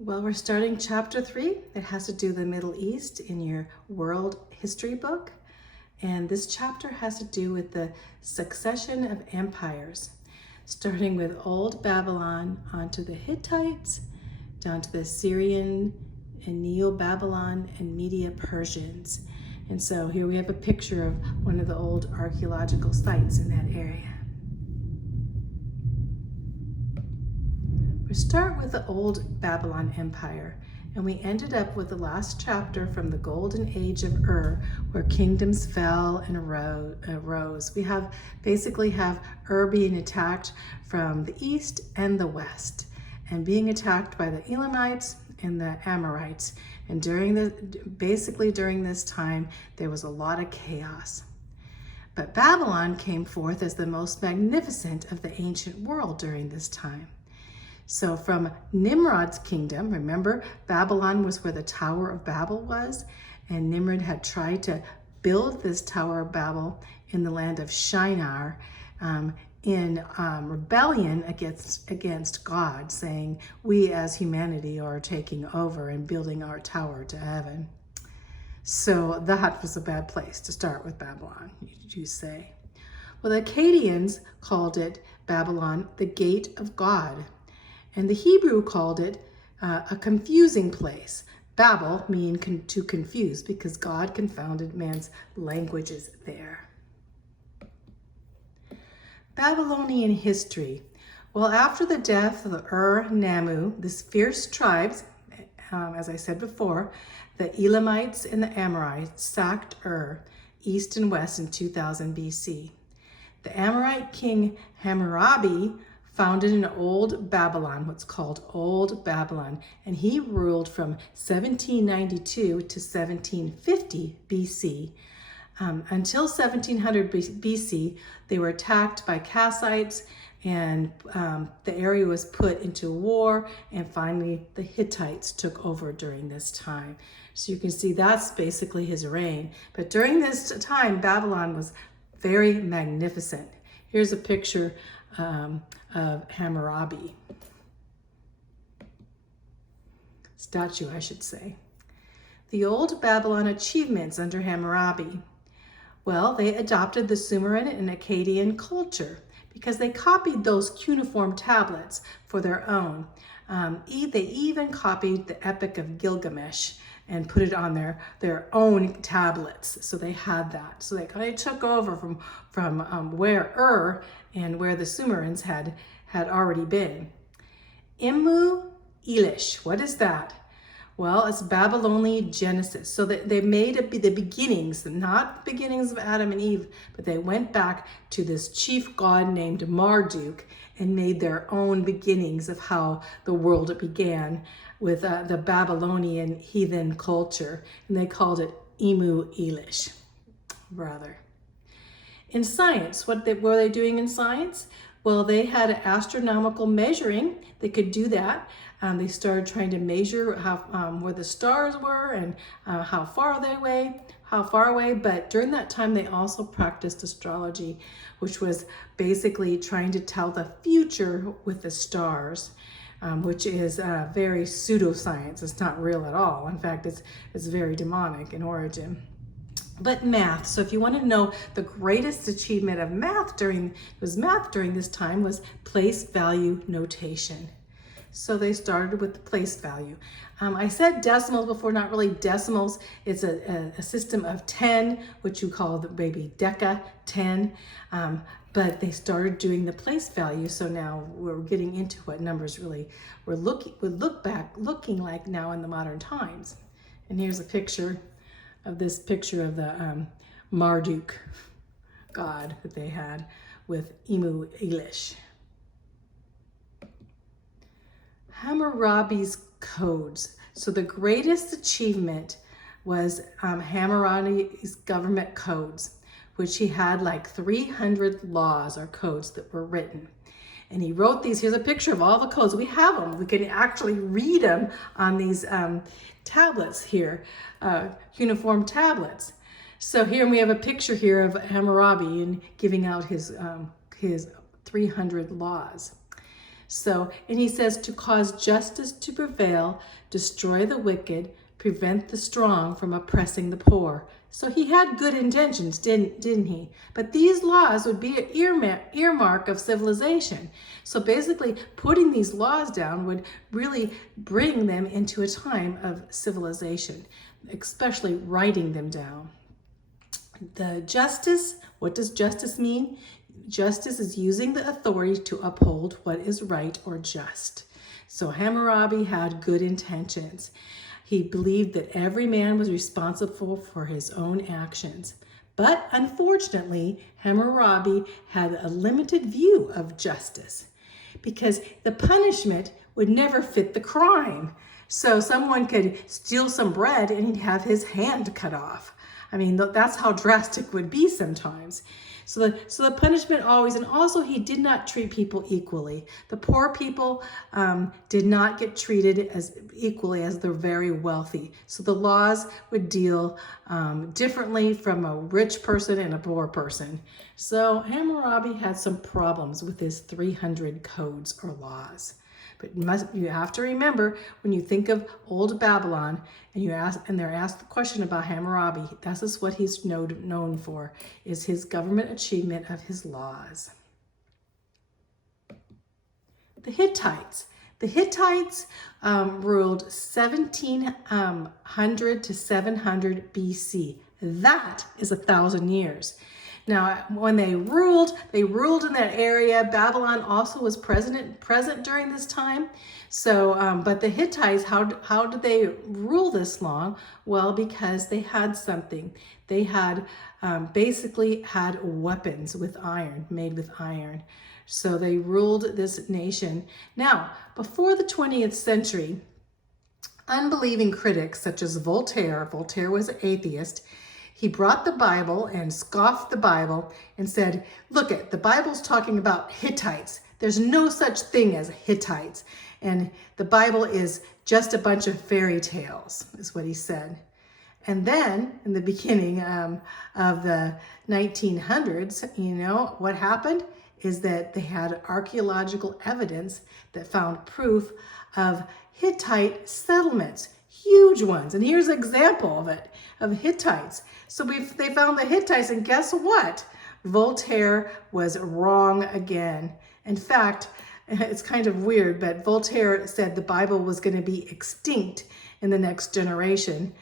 Well, we're starting chapter 3. It has to do with the Middle East in your world history book. And this chapter has to do with the succession of empires, starting with Old Babylon onto the Hittites, down to the Assyrian and Neo-Babylon and Media Persians. And so here we have a picture of one of the old archaeological sites in that area. We start with the Old Babylon Empire, and we ended up with the last chapter from the Golden Age of Ur, where kingdoms fell and arose. We basically have Ur being attacked from the east and the west, and being attacked by the Elamites and the Amorites. And during this time, there was a lot of chaos. But Babylon came forth as the most magnificent of the ancient world during this time. So from Nimrod's kingdom, remember Babylon was where the Tower of Babel was, and Nimrod had tried to build this Tower of Babel in the land of Shinar in rebellion against God, saying we as humanity are taking over and building our tower to heaven. So that was a bad place to start with Babylon, you say. Well, the Akkadians called it Babylon, the gate of God. And the Hebrew called it a confusing place. Babel meaning to confuse, because God confounded man's languages there. Babylonian history. Well, after the death of Ur-Nammu, this fierce tribes, as I said before, the Elamites and the Amorites sacked Ur, east and west in 2000 BC. The Amorite king Hammurabi founded an Old Babylon, what's called Old Babylon, and he ruled from 1792 to 1750 BC. Until 1700 BC, they were attacked by Kassites, and the area was put into war, and finally the Hittites took over during this time. So you can see that's basically his reign. But during this time, Babylon was very magnificent. Here's a picture of Hammurabi. Statue, I should say. The Old Babylon achievements under Hammurabi. Well, they adopted the Sumerian and Akkadian culture because they copied those cuneiform tablets for their own. They even copied the Epic of Gilgamesh and put it on their own tablets. So they had that. So they kind of took over from where Ur and where the Sumerians had already been. Immu Elish, what is that? Well, it's Babylonian Genesis. So they made the beginnings, not the beginnings of Adam and Eve, but they went back to this chief god named Marduk and made their own beginnings of how the world began with the Babylonian heathen culture. And they called it Immu Elish, rather. In science, what were they doing in science? Well, they had astronomical measuring. They could do that. They started trying to measure how where the stars were and how far away. But during that time, they also practiced astrology, which was basically trying to tell the future with the stars, which is very pseudoscience. It's not real at all. In fact, it's very demonic in origin. But math. So if you want to know the greatest achievement of math during this time was place value notation. So they started with the place value. I said decimals before, not really decimals. It's a system of 10, which you call the maybe deca 10. But they started doing the place value. So now we're getting into what numbers really would looking like now in the modern times. And here's a picture of the Marduk god that they had with Immu Elish. Hammurabi's codes. So the greatest achievement was Hammurabi's government codes, which he had like 300 laws or codes that were written. And he wrote these. Here's a picture of all the codes. We have them. We can actually read them on these tablets here, cuneiform tablets. So here we have a picture here of Hammurabi and giving out his 300 laws. So, and he says to cause justice to prevail, destroy the wicked, prevent the strong from oppressing the poor. So he had good intentions, didn't he? But these laws would be an earmark of civilization. So basically, putting these laws down would really bring them into a time of civilization, especially writing them down. The justice, what does justice mean? Justice is using the authority to uphold what is right or just. So Hammurabi had good intentions. He believed that every man was responsible for his own actions. But unfortunately, Hammurabi had a limited view of justice because the punishment would never fit the crime. So someone could steal some bread and he'd have his hand cut off. I mean, that's how drastic it would be sometimes. So the punishment always, and also he did not treat people equally. The poor people did not get treated as equally as the very wealthy. So the laws would deal differently from a rich person and a poor person. So Hammurabi had some problems with his 300 codes or laws. But you have to remember, when you think of old Babylon and they're asked the question about Hammurabi, this is what he's known for, is his government achievement of his laws. The Hittites. The Hittites ruled 1700 to 700 BC. That is 1,000 years. Now, when they ruled in that area. Babylon also was present during this time. So, but the Hittites, how did they rule this long? Well, because they had something. They had basically had weapons with iron, made with iron. So they ruled this nation. Now, before the 20th century, unbelieving critics such as Voltaire was an atheist, he brought the Bible and scoffed the Bible and said, look, the Bible's talking about Hittites. There's no such thing as Hittites. And the Bible is just a bunch of fairy tales, is what he said. And then in the beginning of the 1900s, what happened is that they had archaeological evidence that found proof of Hittite settlements, huge ones. And here's an example of it, of Hittites. So they found the Hittites, and guess what? Voltaire was wrong again. In fact, it's kind of weird, but Voltaire said the Bible was going to be extinct in the next generation,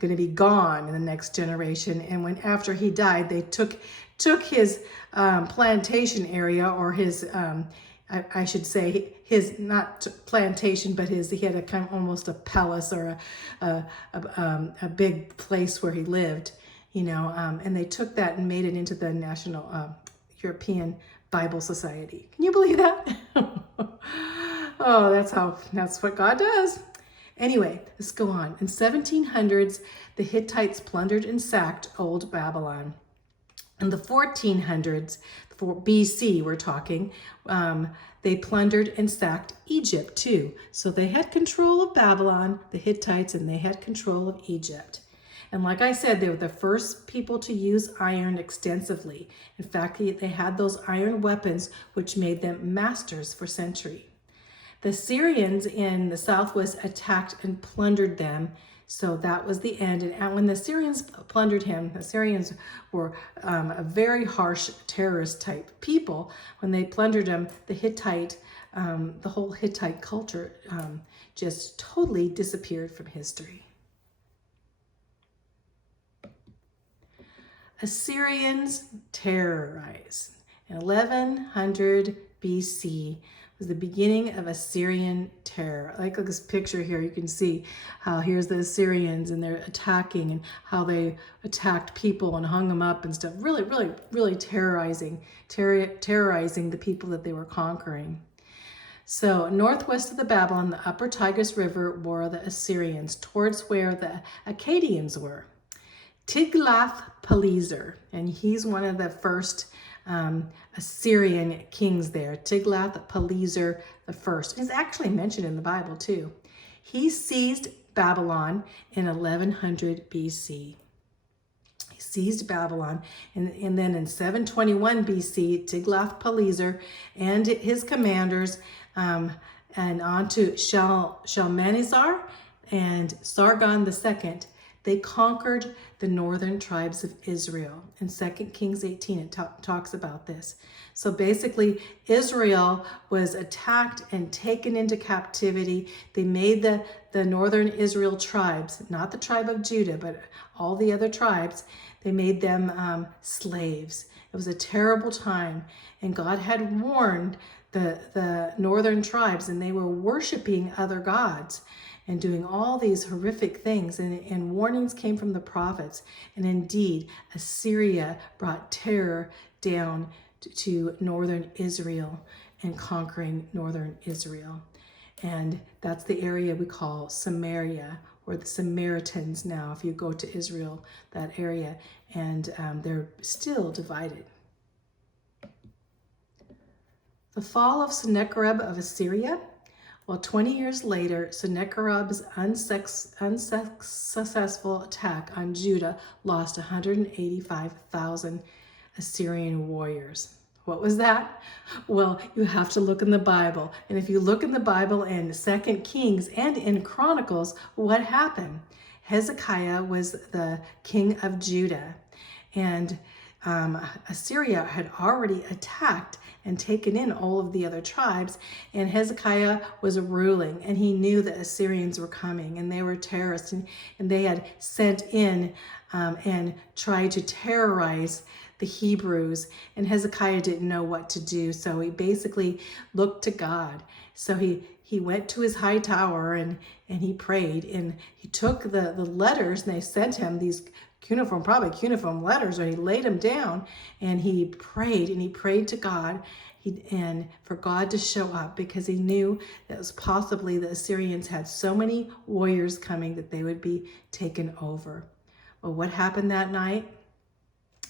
going to be gone in the next generation. And after he died, they took his plantation area, or his I should say his, not plantation, but he had a kind of almost a palace or a big place where he lived, and they took that and made it into the National European Bible Society. Can you believe that? Oh, that's what God does. Anyway, let's go on. In 1700s, the Hittites plundered and sacked old Babylon. In the 1400s, for BC, we're talking, they plundered and sacked Egypt too. So they had control of Babylon, the Hittites, and they had control of Egypt. And like I said, they were the first people to use iron extensively. In fact, they had those iron weapons, which made them masters for centuries. The Syrians in the southwest attacked and plundered them. So that was the end. And when the Syrians plundered him, the Syrians were a very harsh terrorist type people. When they plundered him, the whole Hittite culture just totally disappeared from history. Assyrians terrorized. In 1100 BC was the beginning of Assyrian terror. Like this picture here, you can see how here's the Assyrians and they're attacking, and how they attacked people and hung them up and stuff. Really, really, really terrorizing the people that they were conquering. So northwest of the Babylon, the upper Tigris River were the Assyrians, towards where the Akkadians were. Tiglath-Pileser, and he's one of the first Assyrian kings there. Tiglath-Pileser the first. He's actually mentioned in the Bible too. He seized Babylon in 1100 BC. He seized Babylon, and then in 721 BC, Tiglath-Pileser and his commanders and on to Shalmaneser and Sargon II. They conquered the northern tribes of Israel. In 2 Kings 18, it talks about this. So basically, Israel was attacked and taken into captivity. They made the northern Israel tribes, not the tribe of Judah, but all the other tribes, they made them slaves. It was a terrible time, and God had warned the northern tribes, and they were worshiping other gods and doing all these horrific things, and warnings came from the prophets. And indeed, Assyria brought terror down to northern Israel and conquering northern Israel. And that's the area we call Samaria, or the Samaritans now, if you go to Israel, that area, and they're still divided. The fall of Sennacherib of Assyria. Well, 20 years later, Sennacherib's unsuccessful attack on Judah lost 185,000 Assyrian warriors. What was that? Well, you have to look in the Bible. And if you look in the Bible in 2 Kings and in Chronicles, what happened? Hezekiah was the king of Judah, and Assyria had already attacked and taken in all of the other tribes, and Hezekiah was ruling, and he knew the Assyrians were coming, and they were terrorists, and they had sent in and tried to terrorize the Hebrews, and Hezekiah didn't know what to do, so he basically looked to God. So he went to his high tower and he prayed, and he took the letters, and they sent him these cuneiform letters, or he laid them down, and he prayed to God, and for God to show up, because he knew that it was possibly the Assyrians had so many warriors coming that they would be taken over. Well, what happened that night,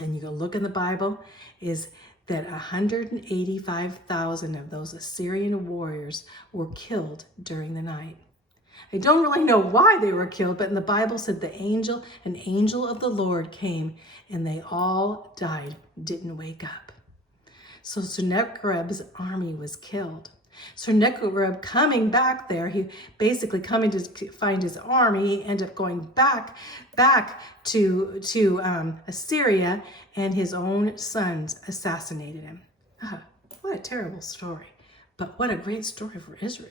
and you can look in the Bible, is that 185,000 of those Assyrian warriors were killed during the night. I don't really know why they were killed, but in the Bible said an angel of the Lord came, and they all died, didn't wake up. So Sennacherib's army was killed. Sennacherib coming back there, he basically coming to find his army, he ended up going back to Assyria, and his own sons assassinated him. What a terrible story, but what a great story for Israel.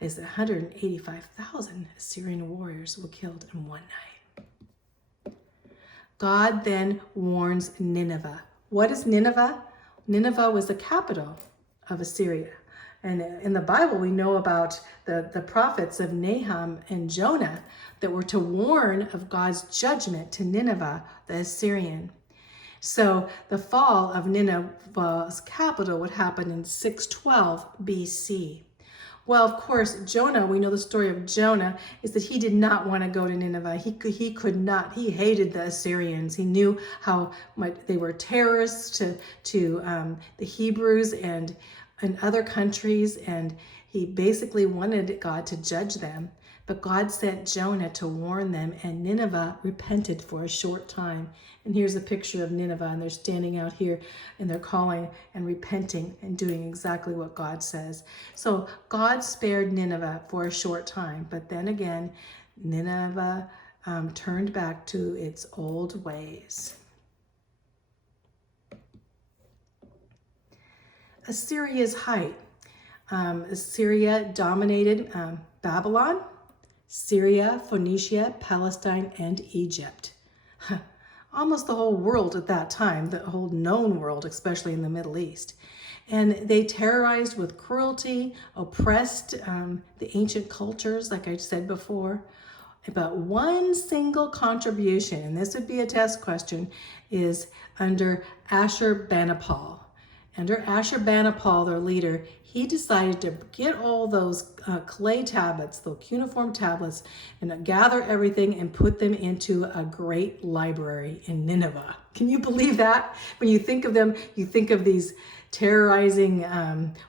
Is that 185,000 Assyrian warriors were killed in one night. God then warns Nineveh. What is Nineveh? Nineveh was the capital of Assyria. And in the Bible, we know about the prophets of Nahum and Jonah that were to warn of God's judgment to Nineveh, the Assyrian. So the fall of Nineveh's capital would happen in 612 BC. Well, of course, Jonah, we know the story of Jonah, is that he did not want to go to Nineveh. He could not. He hated the Assyrians. He knew how much they were terrorists to the Hebrews and other countries, and he basically wanted God to judge them. But God sent Jonah to warn them, and Nineveh repented for a short time. And here's a picture of Nineveh, and they're standing out here, and they're calling and repenting and doing exactly what God says. So God spared Nineveh for a short time, but then again, Nineveh turned back to its old ways. Assyria's height. Assyria dominated Babylon, Syria, Phoenicia, Palestine, and Egypt. Almost the whole world at that time, the whole known world, especially in the Middle East. And they terrorized with cruelty, oppressed the ancient cultures, like I said before. But one single contribution, and this would be a test question, is under Ashurbanipal. Under Ashurbanipal, their leader, he decided to get all those clay tablets, those cuneiform tablets, and gather everything and put them into a great library in Nineveh. Can you believe that? When you think of them, you think of these terrorizing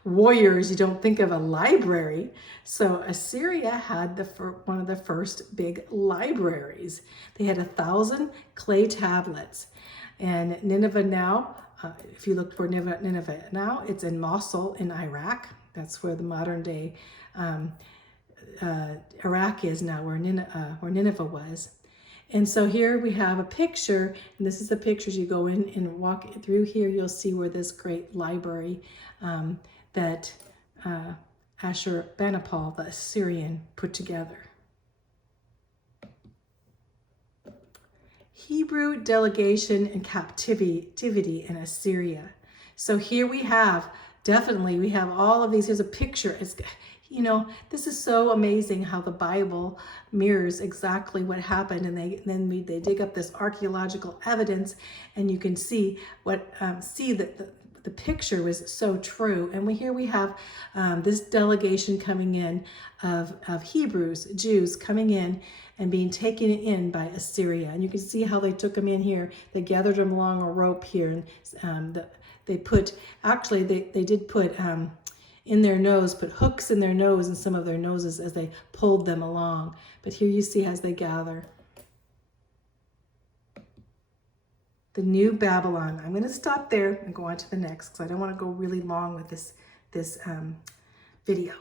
warriors. You don't think of a library. So Assyria had one of the first big libraries. They had 1,000 clay tablets. And Nineveh now, if you look for Nineveh now, it's in Mosul in Iraq. That's where the modern day Iraq is now, where Nineveh was. And so here we have a picture, and this is the pictures. You go in and walk through here, you'll see where this great library that Ashurbanipal, the Assyrian, put together. Hebrew delegation and captivity in Assyria. So here we have, definitely, we have all of these. Here's a picture. It's, you know, this is so amazing how the Bible mirrors exactly what happened, and they dig up this archaeological evidence, and you can see what that the picture was so true. And here we have this delegation coming in of Hebrews, Jews coming in and being taken in by Assyria. And you can see how they took them in here. They gathered them along a rope here, and they put, actually they did put in their nose, put hooks in their nose and some of their noses as they pulled them along. But here you see as they gather. The New Babylon. I'm going to stop there and go on to the next because I don't want to go really long with this video.